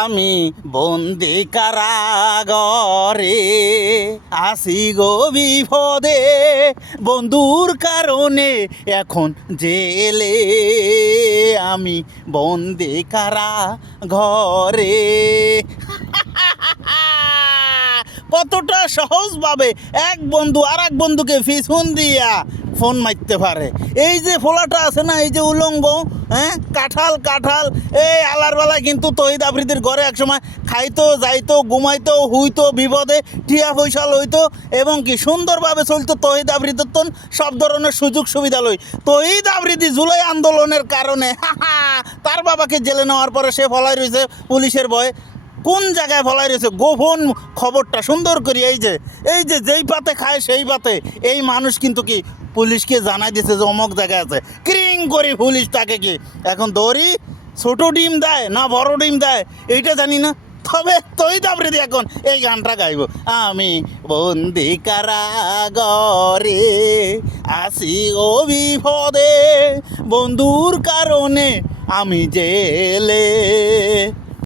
আমি বন্দি কারাগরে আসি গো বিপদে, বন্ধুর কারণে এখন জেলে আমি বন্দি কারাগরে। কতটা সহজভাবে এক বন্ধু আর এক বন্ধুকে পিছন দিয়া ফোন মারতে পারে। এই যে ফোলাটা আছে না, এই যে উলঙ্গ, হ্যাঁ, কাঁঠাল কাঁঠাল, এই আলার বেলায় কিন্তু তহিদ আফ্রিদির ঘরে একসময় খাইতো, যাইতো, ঘুমাইতো, হুইতো, বিপদে টিয়া পয়সা লইতো এবং কি সুন্দরভাবে চলতো তহিদ আফ্রিদির তো সব ধরনের সুযোগ সুবিধা লই। তহিদ আফ্রিদি জুলাই আন্দোলনের কারণে তার বাবাকে জেলে নেওয়ার পরে সে ফলাই রয়েছে পুলিশের ভয়ে। কোন জায়গায় ফলাই রয়েছে গোপন খবরটা সুন্দর করি, এই যে যেই পাতে খায় সেই পাতে এই মানুষ কিন্তু কি পুলিশকে জানাই দিছে যে অমুক জায়গায় আছে। ক্রিং করি পুলিশ তাকে কি এখন দৌড়ি ছোট ডিম দেয় না বড় ডিম দেয় এইটা জানি না, তবে তহিদ আফ্রিদি এখন এই গানটা গাইব। আমি বন্দি কারাগরে আসি ও বিপদে, বন্ধুর কারণে আমি জেলে।